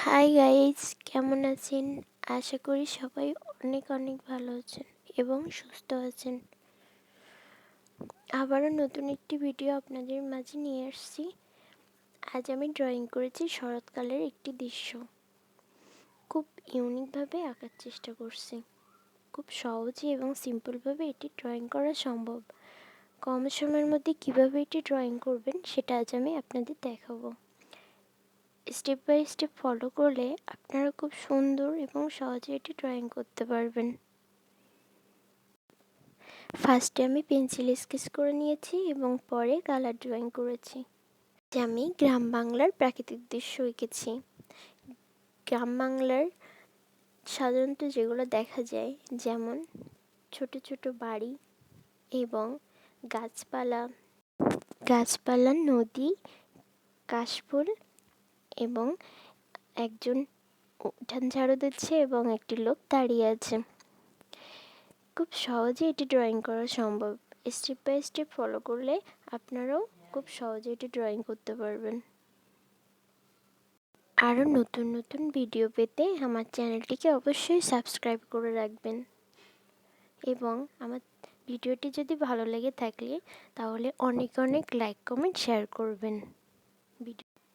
Hi guys, কেমন আছেন? আশা করি সবাই অনেক অনেক ভালো আছেন এবং সুস্থ আছেন। আবারও নতুন একটি ভিডিও আপনাদের মাঝে নিয়ে আসছি। আজ আমি ড্রয়িং করেছি শরৎকালের একটি দৃশ্য। খুব ইউনিকভাবে আঁকার চেষ্টা করছি। খুব সহজে এবং সিম্পলভাবে এটি ড্রয়িং করা সম্ভব। কম সময়ের মধ্যে কীভাবে এটি ড্রয়িং করবেন সেটা আজ আমি আপনাদের দেখাবো। স্টেপ বাই স্টেপ ফলো করলে আপনারা খুব সুন্দর এবং সহজে এটি ড্রয়িং করতে পারবেন। ফার্স্টে আমি পেন্সিল স্কেচ করে নিয়েছি এবং পরে কালার ড্রয়িং করেছি। আমি গ্রাম বাংলার প্রাকৃতিক দৃশ্য এঁকেছি। গ্রাম বাংলার সাধারণত যেগুলো দেখা যায়, যেমন ছোট ছোট বাড়ি এবং গাছপালা, নদী, কাশফুল এবং একজন উঠান ঝাড়ু দিচ্ছে এবং একটি লোক দাঁড়িয়ে আছে। খুব সহজে এটি ড্রয়িং করা সম্ভব। স্টেপ বাই স্টেপ ফলো করলে আপনারাও খুব সহজে এটি ড্রয়িং করতে পারবেন। আরও নতুন নতুন ভিডিও পেতে আমার চ্যানেলটিকে অবশ্যই সাবস্ক্রাইব করে রাখবেন এবং আমার ভিডিওটি যদি ভালো লেগে থাকলে তাহলে অনেক অনেক লাইক, কমেন্ট, শেয়ার করবেন।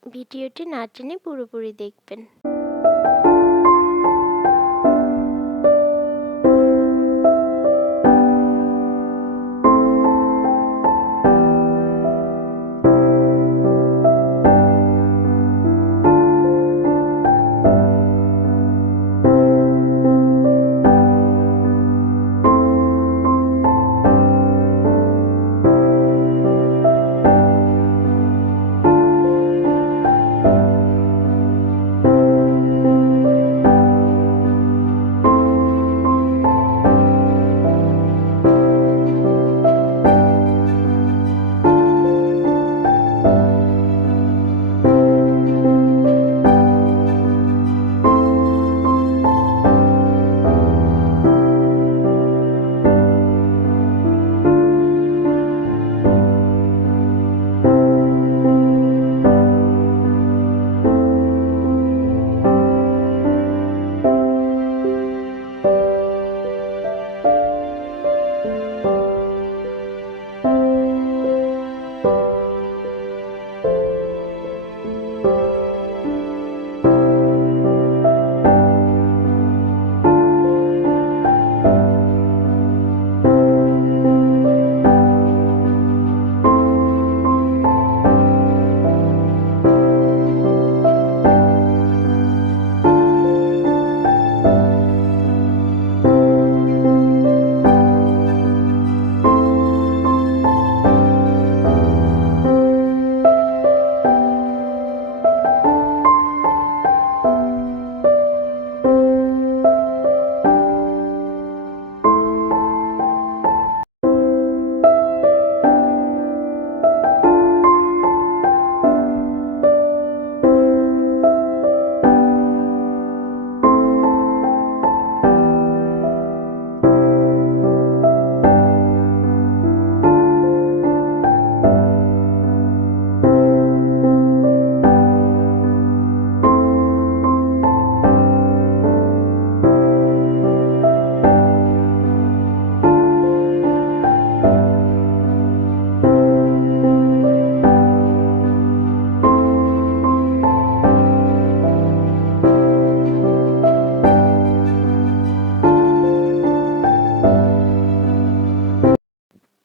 ভিডিওটি না টেনে পুরোপুরি দেখবেন।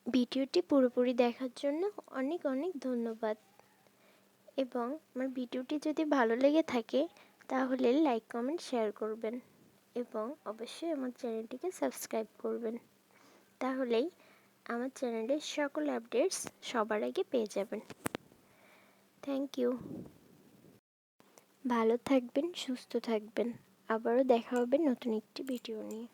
ভিডিওটি পুরোপুরি দেখার জন্য অনেক অনেক ধন্যবাদ এবং আমার ভিডিওটি যদি ভালো লেগে থাকে তাহলে লাইক, কমেন্ট, শেয়ার করবেন এবং অবশ্যই আমার চ্যানেলটিকে সাবস্ক্রাইব করবেন। তাহলেই আমার চ্যানেলের সকল আপডেটস সবার আগে পেয়ে যাবেন। Thank you. ভালো থাকবেন, সুস্থ থাকবেন। আবারও দেখা হবে নতুন একটি ভিডিও নিয়ে।